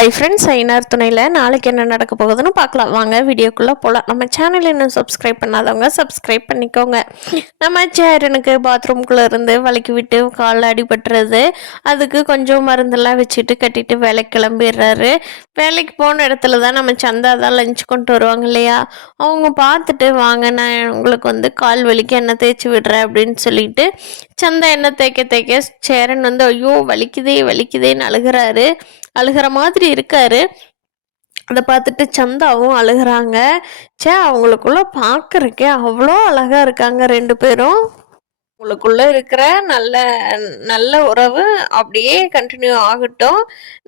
Hi friends, ஐநார் துணையில் நாளைக்கு என்ன நடக்க போகுதுன்னு பார்க்கலாம். வாங்க வீடியோக்குள்ளே போகலாம். நம்ம சேனல் இன்னும் சப்ஸ்கிரைப் பண்ணாதவங்க சப்ஸ்கிரைப் பண்ணிக்கோங்க. நம்ம சேரனுக்கு பாத்ரூம்குள்ளே இருந்து வலிக்கி விட்டு காலில் அடிபட்டுறது, அதுக்கு கொஞ்சம் மருந்தெல்லாம் வச்சுட்டு கட்டிட்டு வேலைக்கு கிளம்பிடுறாரு. வேலைக்கு போன இடத்துல தான் நம்ம சந்தா தான் லஞ்ச் கொண்டு வருவாங்க இல்லையா, அவங்க பார்த்துட்டு வாங்க நான் உங்களுக்கு கால் வலிக்கு எண்ணெய் தேய்ச்சி விடுறேன் அப்படின்னு சொல்லிட்டு சந்தா எண்ணெய் தேய்க்க சேரன் ஐயோ வலிக்குதே வலிக்குதேன்னு அழுகிற மாதிரி இருக்காரு. அதை பார்த்துட்டு சந்தாவும் அழுகிறாங்க. அவங்களுக்குள்ள பார்க்கறக்கே அவ்வளோ அழகா இருக்காங்க ரெண்டு பேரும். உங்களுக்குள்ள இருக்கிற நல்ல நல்ல உறவு அப்படியே கண்டினியூ ஆகட்டும்.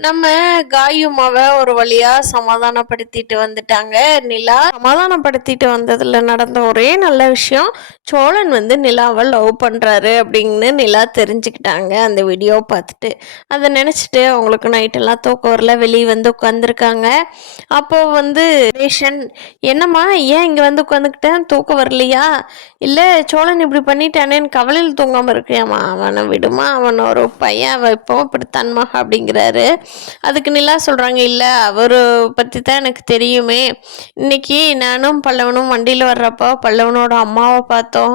நம்ம காயுமாவை ஒரு வழியா சமாதானப்படுத்திட்டு வந்துட்டாங்க. நிலா சமாதானப்படுத்திட்டு வந்ததுல நடந்த ஒரே நல்ல விஷயம், சோழன் நிலாவை லவ் பண்றாரு அப்படின்னு நிலா தெரிஞ்சுக்கிட்டாங்க அந்த வீடியோவை பார்த்துட்டு. அதை நினைச்சிட்டு அவங்களுக்கு நைட்டெல்லாம் தூக்கம் வரல, வெளியே உட்காந்துருக்காங்க. அப்போ ரேஷன், என்னம்மா ஏன் இங்கே உட்காந்துக்கிட்டேன், தூக்கம் வரலையா? இல்லை சோழன் இப்படி பண்ணிட்டானேன்னு கவலையில் தூங்காமல் இருக்கியாம்மா? அவனை விடுமா, அவன் ஒரு பையன், அவன் இப்போ இப்படித்தான்மா அப்படிங்கிறாரு. அதுக்கு நிலா சொல்கிறாங்க, இல்லை அவர் பற்றி தான் எனக்கு தெரியுமே. இன்னைக்கு நானும் பல்லவனும் வண்டியில் வர்றப்போ பல்லவனோட அம்மாவை பார்த்தோம்.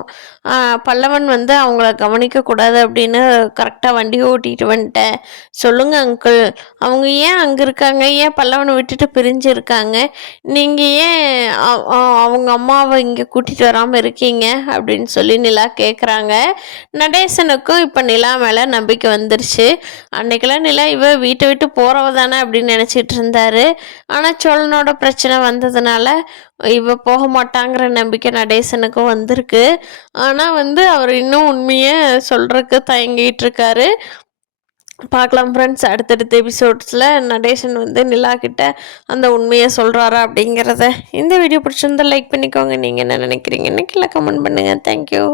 பல்லவன் அவங்கள கவனிக்கக்கூடாது அப்படின்னு கரெக்டாக வண்டி ஓட்டிகிட்டு வந்துட்டேன். சொல்லுங்கள் அங்கிள், அவங்க ஏன் அங்கே இருக்காங்க, ஏன் பல்லவனை விட்டுட்டு பிரிஞ்சு இருக்காங்க? நீங்கள் ஏன் அவங்க அம்மாவை இங்கே கூட்டிகிட்டு வராமல் இருக்கீங்க அப்படின்னு சொல்லி நிலா கேட்குறாங்க. நடேசனுக்கும் இப்போ நிலா மேலே நம்பிக்கை வந்துருச்சு. அன்னைக்கெல்லாம் நிலா இவ வீட்டை விட்டு போகிறவ தானே அப்படின்னு நினச்சிட்டு இருந்தாரு. ஆனால் சோழனோட பிரச்சனை வந்ததுனால இவ போக மாட்டாங்கிற நம்பிக்கை நடேசனுக்கும் வந்திருக்கு. ஆனால் அவர் இன்னும் உண்மையை சொல்கிறதுக்கு தயங்கிட்டு இருக்காரு. பார்க்கலாம் ஃப்ரெண்ட்ஸ், அடுத்தடுத்த எபிசோட்ஸில் நடேசன் நிலா கிட்ட அந்த உண்மையை சொல்கிறாரா அப்படிங்கிறத. இந்த வீடியோ பிடிச்சிருந்தா லைக் பண்ணிக்கோங்க. நீங்கள் என்ன நினைக்கிறீங்கன்னு கீழே கமெண்ட் பண்ணுங்கள். தேங்க்யூ.